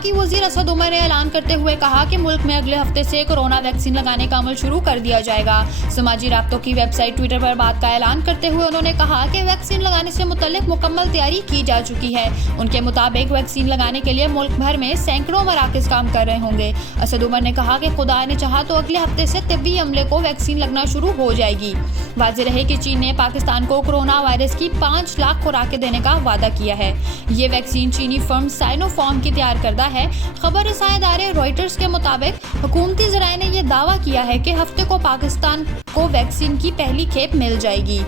की वजीर असद उमर ने ऐलान करते हुए कहा कि मुल्क में अगले हफ्ते से कोरोना वैक्सीन लगाने का अमल शुरू कर दिया जाएगा। समाजी राब्तों की वेबसाइट ट्विटर पर बात का ऐलान करते हुए उन्होंने कहा कि वैक्सीन लगाने से मुतल्लिक मुकम्मल तैयारी की जा चुकी है। उनके मुताबिक वैक्सीन लगाने के लिए मुल्क भर में सैकड़ों मराकज़ काम कर रहे होंगे। असद उमर ने कहा कि खुदा ने चाहा तो अगले हफ्ते से तिब्बी अमले को वैक्सीन लगना शुरू हो जाएगी। वाज़ेह रहे कि चीन ने पाकिस्तान को कोरोना वायरस की 5 लाख खुराकें देने का वादा किया है। ये वैक्सीन चीनी फर्म साइनोफार्म की तैयार करदा है। खबर रसाए इदारे रॉयटर्स के मुताबिक हुकूमती ज़राए ने यह दावा किया है कि हफ्ते को पाकिस्तान को वैक्सीन की पहली खेप मिल जाएगी।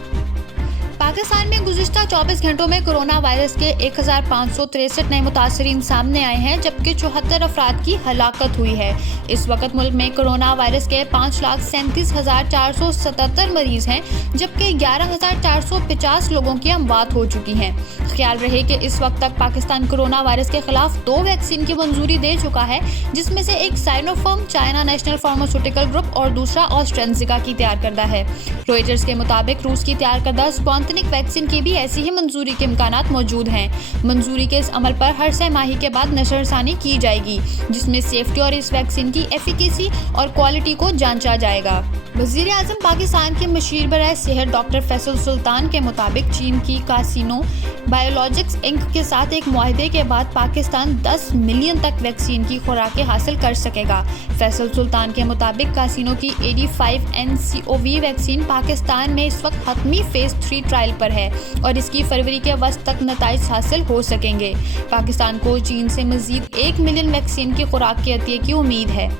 पाकिस्तान में गुज़िश्ता 24 घंटों में कोरोना वायरस के 1563 नए मुतासरीन सामने आए हैं, जबकि 74 अफराद की हलाकत हुई है। इस वक्त मुल्क में कोरोना वायरस के 5,37,477 मरीज हैं, जबकि 11,450 लोगों की अमवात हो चुकी हैं। ख्याल रहे कि इस वक्त तक पाकिस्तान कोरोना वायरस के खिलाफ 2 वैक्सीन की मंजूरी दे चुका है, जिसमें से एक Sinopharm China national pharmaceutical group और दूसरा ऑस्ट्रेंजिका की तैयार करदा है। रॉयटर्स के मुताबिक रूस की तैयार करदा स्पॉन्टनिक वैक्सीन की भी ऐसी ही मंजूरी के इम्कानात मौजूद हैं। मंजूरी के इस अमल पर हर 6 माही के बाद नजरसानी की जाएगी, जिसमें सेफ्टी और इस वैक्सीन की एफिकेसी और क्वालिटी को जांचा जाएगा। वज़ीर आज़म पाकिस्तान के मशीर बराए सेहत डॉक्टर फैसल सुल्तान के मुताबिक चीन की कासिनो बायोलॉजिक्स इंक के साथ एक मुआहदे के बाद पाकिस्तान 10 मिलियन तक वैक्सीन की खुराकें हासिल कर सकेगा। फैसल सुल्तान के मुताबिक कासिनो की 85NCOV वैक्सीन पाकिस्तान में इस वक्त हतमी फेज़ 3 ट्रायल पर है और इसकी फरवरी के वस्त तक नताइज हासिल हो सकेंगे। पाकिस्तान को चीन से मज़ीद 1 मिलियन वैक्सीन की खुराक के अतिये की उम्मीद है।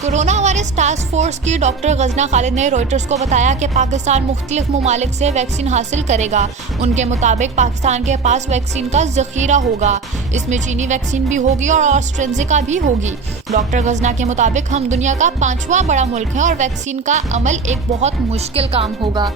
कोरोना वायरस टास्क फोर्स की डॉक्टर गजना खालिद ने रॉयटर्स को बताया कि पाकिस्तान मुख्तलिफ ममालिक से वैक्सीन हासिल करेगा। उनके मुताबिक पाकिस्तान के पास वैक्सीन का ज़ख़ीरा होगा। इसमें चीनी वैक्सीन भी होगी और ऑस्ट्रेंजिका भी होगी। डॉक्टर गजना के मुताबिक हम दुनिया का 5वां बड़ा मुल्क हैं और वैक्सीन का अमल एक बहुत मुश्किल काम होगा।